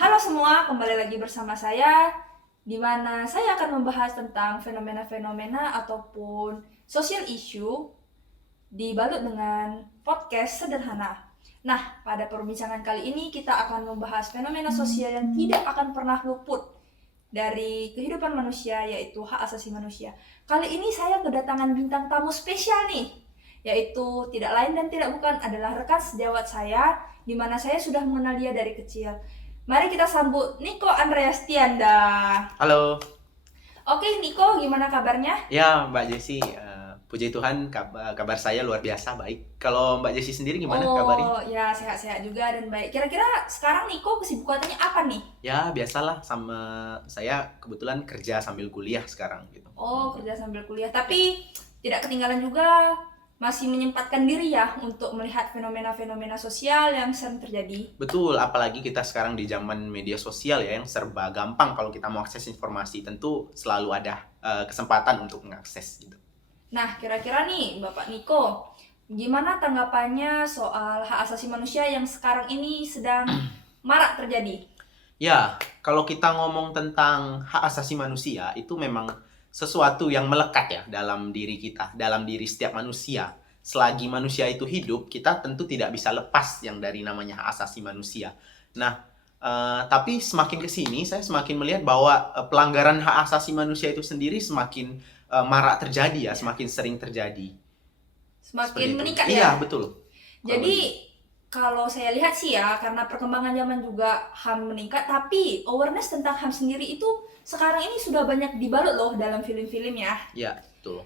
Halo semua, kembali lagi bersama saya, di mana saya akan membahas tentang fenomena-fenomena ataupun social issue dibalut dengan podcast sederhana. Nah, pada perbincangan kali ini kita akan membahas fenomena sosial yang tidak akan pernah luput dari kehidupan manusia, yaitu hak asasi manusia. Kali ini saya kedatangan bintang tamu spesial nih, yaitu tidak lain dan tidak bukan adalah rekan sejawat saya, di mana saya sudah mengenal dia dari kecil. Mari kita sambut Niko Andreas Tianda. Halo, Oke Niko, gimana kabarnya? ya Mbak Jessi, puji Tuhan kabar saya luar biasa baik. Kalau Mbak Jessi sendiri gimana kabarnya? Oh ya, sehat-sehat juga dan baik. Kira-kira sekarang Niko kesibukannya apa nih? Ya biasalah, sama saya kebetulan kerja sambil kuliah sekarang gitu. Oh, kerja sambil kuliah. Tapi tidak ketinggalan juga masih menyempatkan diri ya untuk melihat fenomena-fenomena sosial yang sering terjadi. Betul, apalagi kita sekarang di zaman media sosial ya yang serba gampang kalau kita mau akses informasi, tentu selalu ada kesempatan untuk mengakses gitu. Nah, kira-kira nih Bapak Niko, gimana tanggapannya soal hak asasi manusia yang sekarang ini sedang marak terjadi? Ya, kalau kita ngomong tentang hak asasi manusia, itu memang sesuatu yang melekat ya dalam diri kita, dalam diri setiap manusia. Selagi manusia itu hidup, kita tentu tidak bisa lepas yang dari namanya hak asasi manusia. Nah, tapi semakin ke sini, saya semakin melihat bahwa pelanggaran hak asasi manusia itu sendiri semakin marak terjadi ya, semakin sering terjadi. Seperti Semakin itu. meningkat Iya, ya? betul. Kurang Jadi lebih. kalau saya lihat sih ya, karena perkembangan zaman juga HAM meningkat, tapi awareness tentang HAM sendiri itu sekarang ini sudah banyak dibalut loh dalam film-film ya. Ya, betul.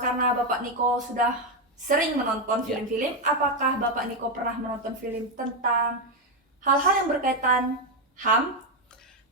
Karena Bapak Niko sudah sering menonton Ya. film-film, apakah Bapak Niko pernah menonton film tentang hal-hal yang berkaitan HAM?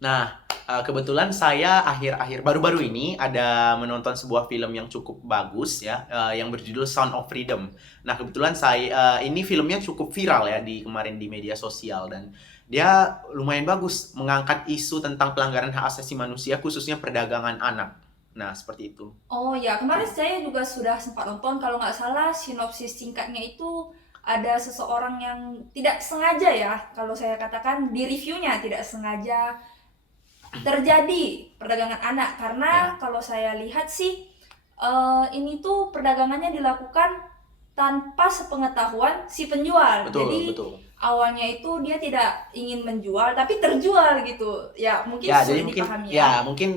Nah, kebetulan saya akhir-akhir baru-baru ini ada menonton sebuah film yang cukup bagus ya, yang berjudul Sound of Freedom. Nah, kebetulan saya ini filmnya cukup viral ya kemarin di media sosial dan dia lumayan bagus mengangkat isu tentang pelanggaran hak asasi manusia khususnya perdagangan anak. Nah, seperti itu. Oh ya, kemarin saya juga sudah sempat nonton, kalau nggak salah sinopsis singkatnya itu ada seseorang yang tidak sengaja ya, kalau saya katakan di reviewnya tidak sengaja terjadi perdagangan anak karena Ya. kalau saya lihat sih ini tuh perdagangannya dilakukan tanpa sepengetahuan si penjual. Betul, Jadi betul. awalnya itu dia tidak ingin menjual tapi terjual gitu. Ya, mungkin Ya, jadi sulit mungkin dipahami ya. ya mungkin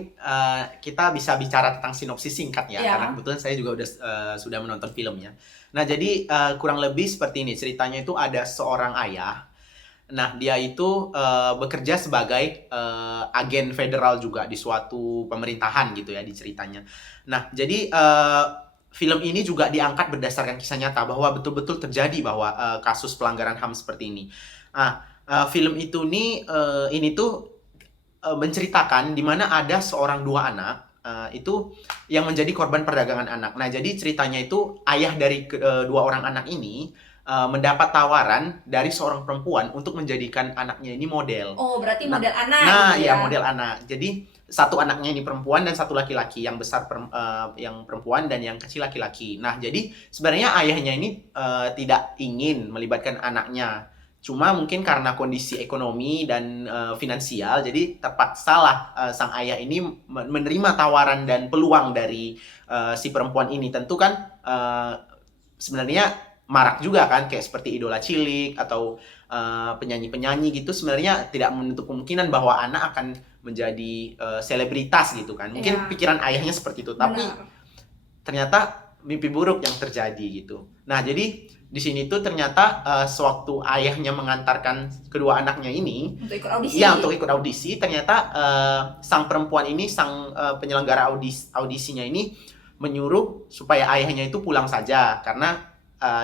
kita bisa bicara tentang sinopsis singkat ya, Ya. karena kebetulan saya juga sudah menonton filmnya. Nah, jadi kurang lebih seperti ini ceritanya itu ada seorang ayah. Nah, dia itu bekerja sebagai agen federal juga di suatu pemerintahan gitu ya di ceritanya. Nah, jadi film ini juga diangkat berdasarkan kisah nyata bahwa betul-betul terjadi bahwa kasus pelanggaran HAM seperti ini. Nah, film itu ini tuh menceritakan di mana ada seorang dua anak itu yang menjadi korban perdagangan anak. Nah, jadi ceritanya itu ayah dari dua orang anak ini mendapat tawaran dari seorang perempuan untuk menjadikan anaknya ini model. Oh, berarti Nah, model anak nah gitu ya ya. model anak. Jadi satu anaknya ini perempuan dan satu laki-laki, yang besar yang perempuan dan yang kecil laki-laki. Nah, jadi sebenarnya ayahnya ini tidak ingin melibatkan anaknya. Cuma mungkin karena kondisi ekonomi dan finansial, jadi terpaksalah sang ayah ini menerima tawaran dan peluang dari si perempuan ini. Tentu kan sebenarnya marak juga kan, kayak seperti idola cilik atau penyanyi-penyanyi gitu, sebenarnya tidak menutup kemungkinan bahwa anak akan menjadi selebritas gitu kan. Mungkin Ya, pikiran ayahnya seperti itu, tapi benar. ternyata mimpi buruk yang terjadi gitu. Nah, jadi di sini tuh ternyata sewaktu ayahnya mengantarkan kedua anaknya ini Untuk ikut audisi. ya untuk ikut audisi, ternyata sang perempuan ini, sang penyelenggara audisinya ini menyuruh supaya ayahnya itu pulang saja karena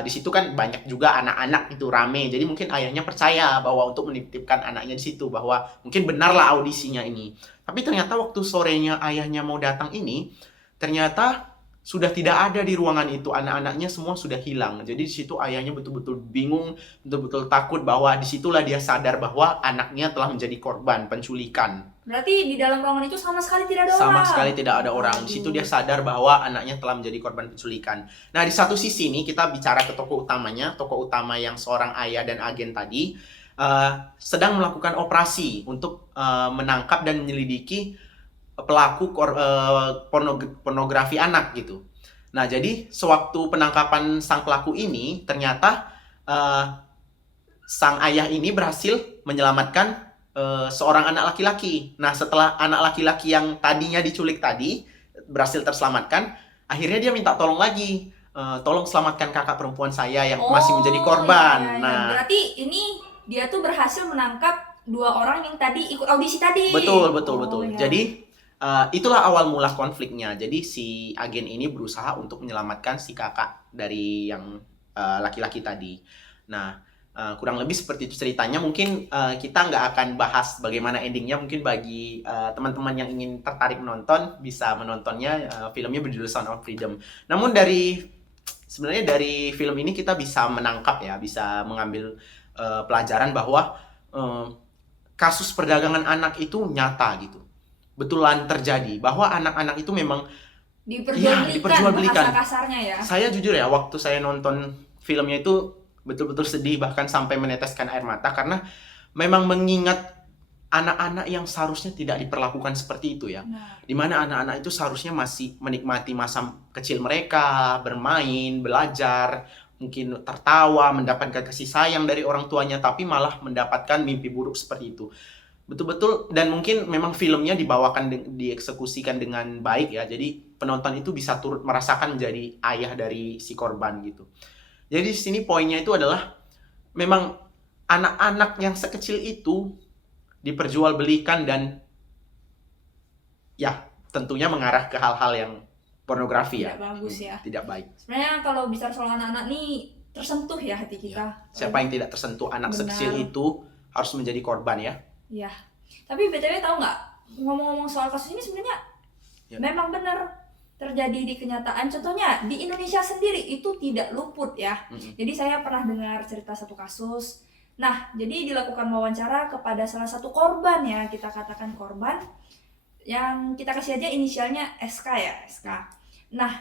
di situ kan banyak juga anak-anak itu rame. Jadi mungkin ayahnya percaya bahwa untuk menitipkan anaknya di situ bahwa mungkin benarlah audisinya ini. Tapi ternyata waktu sorenya ayahnya mau datang ini, ternyata sudah tidak ada di ruangan itu, anak-anaknya semua sudah hilang. Jadi di situ ayahnya betul-betul bingung, betul-betul takut bahwa disitulah dia sadar bahwa anaknya telah menjadi korban penculikan. Berarti di dalam ruangan itu sama sekali tidak ada orang. Sama sekali tidak ada orang. Di situ dia sadar bahwa anaknya telah menjadi korban penculikan. Nah, di satu sisi ini kita bicara ke tokoh utamanya, tokoh utama yang seorang ayah dan agen tadi. sedang melakukan operasi untuk menangkap dan menyelidiki pelaku pornografi anak gitu. Nah, jadi sewaktu penangkapan sang pelaku ini, ternyata sang ayah ini berhasil menyelamatkan seorang anak laki-laki. Nah, setelah anak laki-laki yang tadinya diculik tadi berhasil terselamatkan, akhirnya dia minta tolong lagi. Tolong selamatkan kakak perempuan saya yang masih menjadi korban. Iya. Nah, Berarti ini dia tuh berhasil menangkap 2 orang yang tadi ikut audisi tadi. betul. Iya. Jadi itulah awal mula konfliknya. Jadi si agen ini berusaha untuk menyelamatkan si kakak dari yang laki-laki tadi. Nah, kurang lebih seperti itu ceritanya. Mungkin kita nggak akan bahas bagaimana endingnya. Mungkin bagi teman-teman yang ingin tertarik menonton, bisa menontonnya. Filmnya berjudul Sound of Freedom. Namun sebenarnya dari film ini kita bisa menangkap ya, bisa mengambil pelajaran bahwa kasus perdagangan anak itu nyata gitu. Betulan terjadi bahwa anak-anak itu memang bahasa diperjualbelikan. kasarnya ya. Saya jujur ya, waktu saya nonton filmnya itu betul-betul sedih, bahkan sampai meneteskan air mata karena memang mengingat anak-anak yang seharusnya tidak diperlakukan seperti itu ya. Nah, Dimana anak-anak itu seharusnya masih menikmati masa kecil mereka, bermain, belajar, mungkin tertawa, mendapatkan kasih sayang dari orang tuanya, tapi malah mendapatkan mimpi buruk seperti itu. Betul-betul, dan mungkin memang filmnya dieksekusikan dengan baik ya. Jadi penonton itu bisa turut merasakan menjadi ayah dari si korban gitu. Jadi di sini poinnya itu adalah memang anak-anak yang sekecil itu diperjualbelikan dan ya tentunya mengarah ke hal-hal yang pornografi tidak bagus ya. Tidak baik. Sebenarnya kalau bicara soal anak-anak nih tersentuh ya hati kita. Siapa yang tidak tersentuh anak Benar. sekecil itu harus menjadi korban ya. Iya. Tapi BTW tahu nggak, ngomong-ngomong soal kasus ini sebenarnya memang benar terjadi di kenyataan. Contohnya di Indonesia sendiri itu tidak luput ya. Jadi saya pernah dengar cerita satu kasus. Nah, jadi dilakukan wawancara kepada salah satu korban ya, kita katakan korban, yang kita kasih aja inisialnya SK ya, SK. Nah,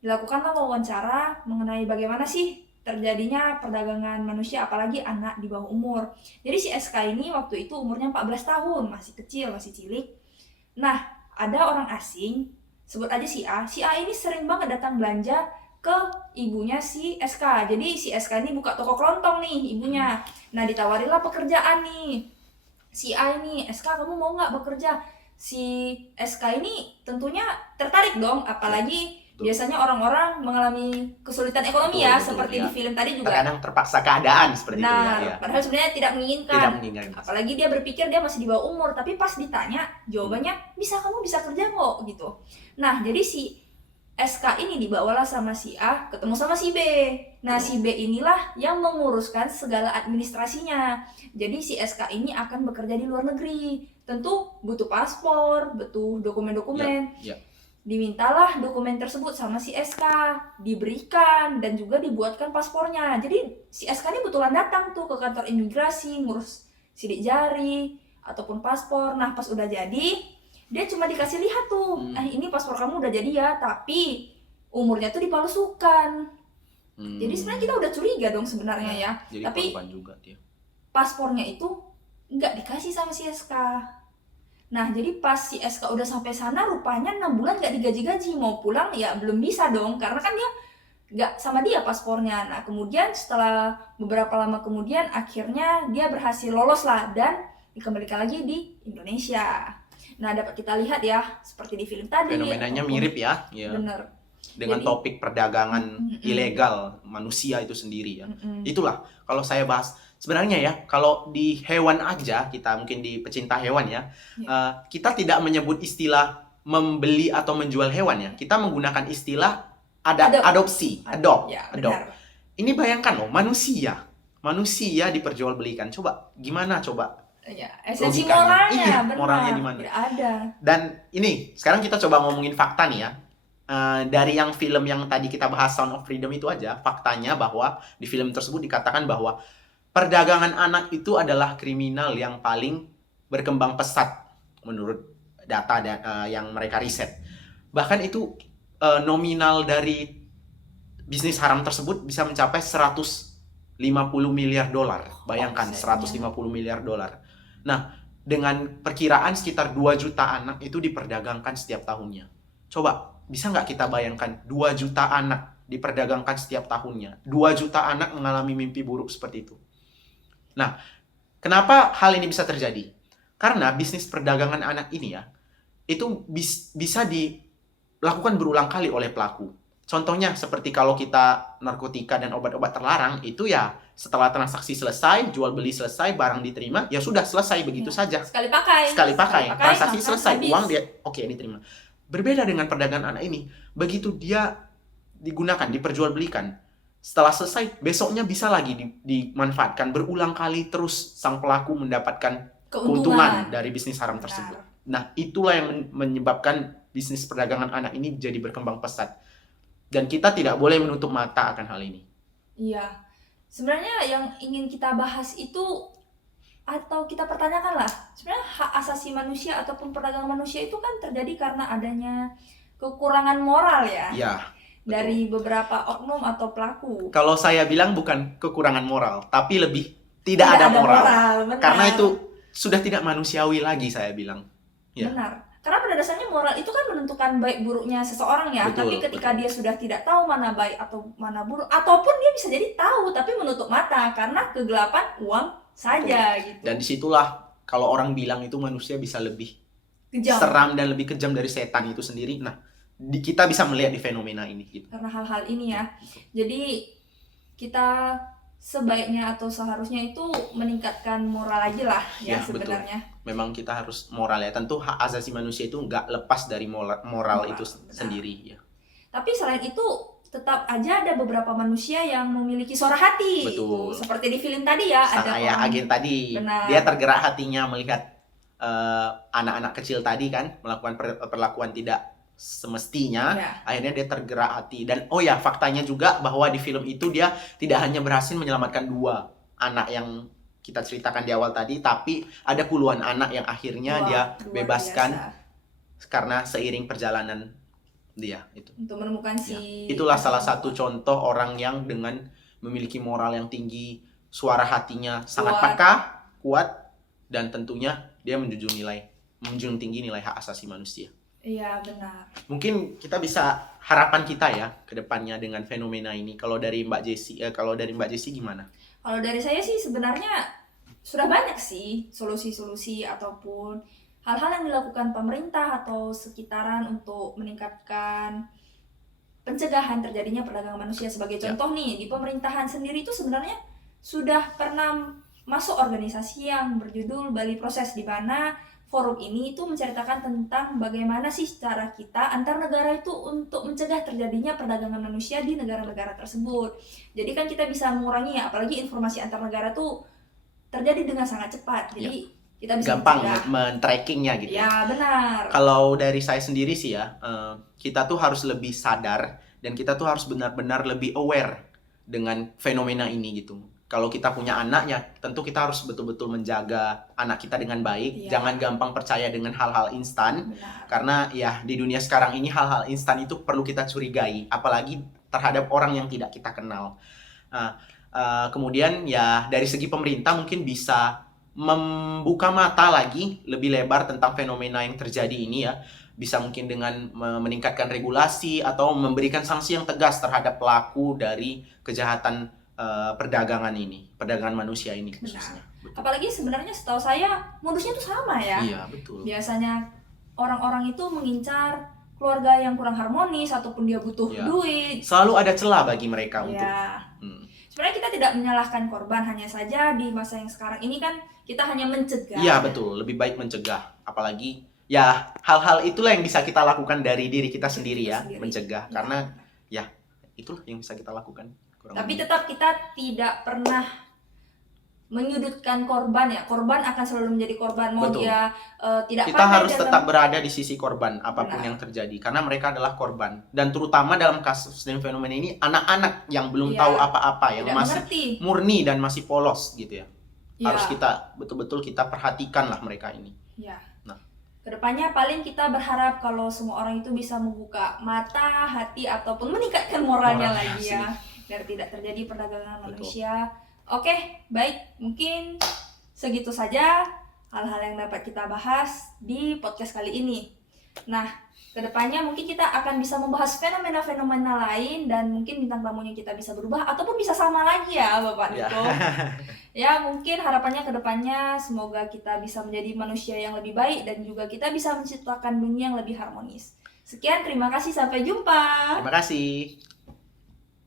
dilakukanlah wawancara mengenai bagaimana sih terjadinya perdagangan manusia, apalagi anak di bawah umur. Jadi si SK ini waktu itu umurnya 14 tahun, masih kecil, masih cilik. Nah, ada orang asing, sebut aja si A. Si A ini sering banget datang belanja ke ibunya si SK. Jadi si SK ini buka toko kelontong nih ibunya. Nah, ditawarilah pekerjaan nih. Si A ini, SK kamu mau nggak bekerja? Si SK ini tentunya tertarik dong, apalagi biasanya orang-orang mengalami kesulitan ekonomi seperti di film tadi juga. Terkadang terpaksa keadaan seperti itu ya. Padahal sebenarnya tidak menginginkan. Apalagi dia berpikir dia masih di bawah umur, tapi pas ditanya jawabannya kamu bisa kerja kok gitu. Nah, jadi si SK ini dibawalah sama si A ketemu sama si B. Nah, si B inilah yang menguruskan segala administrasinya. Jadi si SK ini akan bekerja di luar negeri. Tentu butuh paspor, butuh dokumen-dokumen. Dimintalah dokumen tersebut sama si SK, diberikan dan juga dibuatkan paspornya. Jadi si SK ini betulan datang tuh ke kantor imigrasi ngurus sidik jari ataupun paspor. Nah, pas udah jadi, dia cuma dikasih lihat tuh, ini paspor kamu udah jadi ya, tapi umurnya tuh dipalsukan. Jadi sebenarnya kita udah curiga dong sebenarnya ya. Jadi tapi korban juga dia. Paspornya itu nggak dikasih sama si SK. Nah, jadi pas si SK udah sampai sana, rupanya 6 bulan nggak digaji-gaji. Mau pulang ya belum bisa dong, karena kan dia nggak sama dia paspornya. Nah, kemudian setelah beberapa lama kemudian, akhirnya dia berhasil lolos lah dan dikembalikan lagi di Indonesia. Nah, dapat kita lihat ya, seperti di film tadi. Fenomenanya mirip ya. Bener. Dengan jadi, topik perdagangan ilegal manusia itu sendiri ya. Itulah kalau saya bahas. Sebenarnya ya, kalau di hewan aja, kita mungkin di pecinta hewan ya, kita tidak menyebut istilah membeli atau menjual hewan ya. Kita menggunakan istilah adopsi, adopt. Ini bayangkan loh, manusia diperjualbelikan. Coba, gimana coba? Ya, esensi moralnya, moralnya di mana? Ada. Dan ini, sekarang kita coba ngomongin fakta nih ya. Dari yang film yang tadi kita bahas Sound of Freedom itu aja, faktanya bahwa di film tersebut dikatakan bahwa perdagangan anak itu adalah kriminal yang paling berkembang pesat menurut data yang mereka riset. Bahkan itu nominal dari bisnis haram tersebut bisa mencapai 100 50 miliar dolar. Bayangkan, Omsetnya. 150 miliar dolar. Nah, dengan perkiraan sekitar 2 juta anak itu diperdagangkan setiap tahunnya. Coba, bisa nggak kita bayangkan 2 juta anak diperdagangkan setiap tahunnya? 2 juta anak mengalami mimpi buruk seperti itu. Nah, kenapa hal ini bisa terjadi? Karena bisnis perdagangan anak ini ya, itu bisa dilakukan berulang kali oleh pelaku. Contohnya seperti kalau kita narkotika dan obat-obat terlarang, itu ya setelah transaksi selesai, jual beli selesai, barang diterima, ya sudah selesai begitu Ya. saja. Sekali pakai. Sekali pakai, transaksi makan, selesai, habis. uang dia oke diterima. Berbeda dengan perdagangan anak ini, begitu dia digunakan, diperjualbelikan, setelah selesai, besoknya bisa lagi dimanfaatkan berulang kali terus sang pelaku mendapatkan keuntungan dari bisnis haram Benar. tersebut. Nah, itulah yang menyebabkan bisnis perdagangan anak ini jadi berkembang pesat. Dan kita tidak boleh menutup mata akan hal ini. Iya. Sebenarnya yang ingin kita bahas itu atau kita pertanyakan lah, sebenarnya hak asasi manusia ataupun perdagangan manusia itu kan terjadi karena adanya kekurangan moral ya. Ya, dari beberapa oknum atau pelaku. kalau saya bilang bukan kekurangan moral, tapi lebih tidak ada moral. Benar. Karena itu sudah tidak manusiawi lagi, saya bilang. Ya. Benar. Karena pada dasarnya moral itu kan menentukan baik buruknya seseorang ya. Betul, tapi ketika dia sudah tidak tahu mana baik atau mana buruk, ataupun dia bisa jadi tahu tapi menutup mata karena kegelapan uang saja gitu. Dan disitulah kalau orang bilang itu manusia bisa lebih Kejam. seram dan lebih kejam dari setan itu sendiri. Nah, kita bisa melihat di fenomena ini gitu. Karena hal-hal ini ya. Jadi kita sebaiknya atau seharusnya itu meningkatkan moral aja lah ya sebenarnya. Betul. Memang kita harus moral ya. Tentu hak asasi manusia itu nggak lepas dari moral itu sendiri ya. Tapi selain itu tetap aja ada beberapa manusia yang memiliki suara hati. Betul. Seperti di film tadi ya, sang ada ayah orang, agen tadi. benar. Dia tergerak hatinya melihat anak-anak kecil tadi kan melakukan perlakuan tidak semestinya. Ya. Akhirnya dia tergerak hati. Dan oh ya, faktanya juga bahwa di film itu dia tidak hanya berhasil menyelamatkan 2 anak yang kita ceritakan di awal tadi, tapi ada puluhan anak yang akhirnya dia bebaskan karena seiring perjalanan dia itu. Untuk menemukan Itulah salah satu contoh orang yang dengan memiliki moral yang tinggi, suara hatinya sangat peka, kuat, dan tentunya dia menjunjung tinggi nilai hak asasi manusia. Iya, benar. Mungkin kita bisa harapan kita ya ke depannya dengan fenomena ini. Kalau dari Mbak Jessie gimana? Kalau dari saya sih sebenarnya sudah banyak sih solusi-solusi ataupun hal-hal yang dilakukan pemerintah atau sekitaran untuk meningkatkan pencegahan terjadinya perdagangan manusia. Sebagai contoh nih, di pemerintahan sendiri itu sebenarnya sudah pernah masuk organisasi yang berjudul Bali Proses, di mana forum ini itu menceritakan tentang bagaimana sih cara kita antar negara itu untuk mencegah terjadinya perdagangan manusia di negara-negara tersebut. Jadi kan kita bisa mengurangi ya, apalagi informasi antar negara tuh terjadi dengan sangat cepat. Jadi kita bisa gampang men-trackingnya gitu. Ya, benar. Kalau dari saya sendiri sih ya, kita tuh harus lebih sadar dan kita tuh harus benar-benar lebih aware dengan fenomena ini gitu. Kalau kita punya anak ya tentu kita harus betul-betul menjaga anak kita dengan baik. Jangan gampang percaya dengan hal-hal instan. Benar. Karena ya di dunia sekarang ini hal-hal instan itu perlu kita curigai, apalagi terhadap orang yang tidak kita kenal. Kemudian ya dari segi pemerintah mungkin bisa membuka mata lagi lebih lebar tentang fenomena yang terjadi ini ya. Bisa mungkin dengan meningkatkan regulasi atau memberikan sanksi yang tegas terhadap pelaku dari kejahatan perdagangan manusia ini khususnya. Apalagi sebenarnya setahu saya modusnya tuh sama ya. Iya, betul. Biasanya orang-orang itu mengincar keluarga yang kurang harmonis ataupun dia butuh duit. Selalu ada celah bagi mereka untuk. Sebenarnya kita tidak menyalahkan korban, hanya saja di masa yang sekarang ini kan kita hanya mencegah. Iya, betul. Lebih baik mencegah. Apalagi ya hal-hal itulah yang bisa kita lakukan dari diri kita sendiri ya, mencegah. Karena ya itulah yang bisa kita lakukan. Tapi tetap kita tidak pernah menyudutkan korban ya. Korban akan selalu menjadi korban. Mau dia tidak kita harus tetap berada di sisi korban apapun yang terjadi. Karena mereka adalah korban. Dan terutama dalam kasus dan fenomena ini anak-anak yang belum tahu apa-apa, yang masih murni dan masih polos gitu ya. Harus kita betul-betul kita perhatikan lah mereka ini. Ya. Nah, kedepannya paling kita berharap kalau semua orang itu bisa membuka mata, hati ataupun meningkatkan moralnya lagi ya. Biar tidak terjadi perdagangan manusia Oke, baik. Mungkin segitu saja hal-hal yang dapat kita bahas di podcast kali ini. Nah, kedepannya mungkin kita akan bisa membahas fenomena-fenomena lain dan mungkin bintang tamunya kita bisa berubah ataupun bisa sama lagi ya Bapak Ya. Niko. Ya, mungkin harapannya kedepannya semoga kita bisa menjadi manusia yang lebih baik dan juga kita bisa menciptakan dunia yang lebih harmonis. Sekian, terima kasih, sampai jumpa. Terima kasih.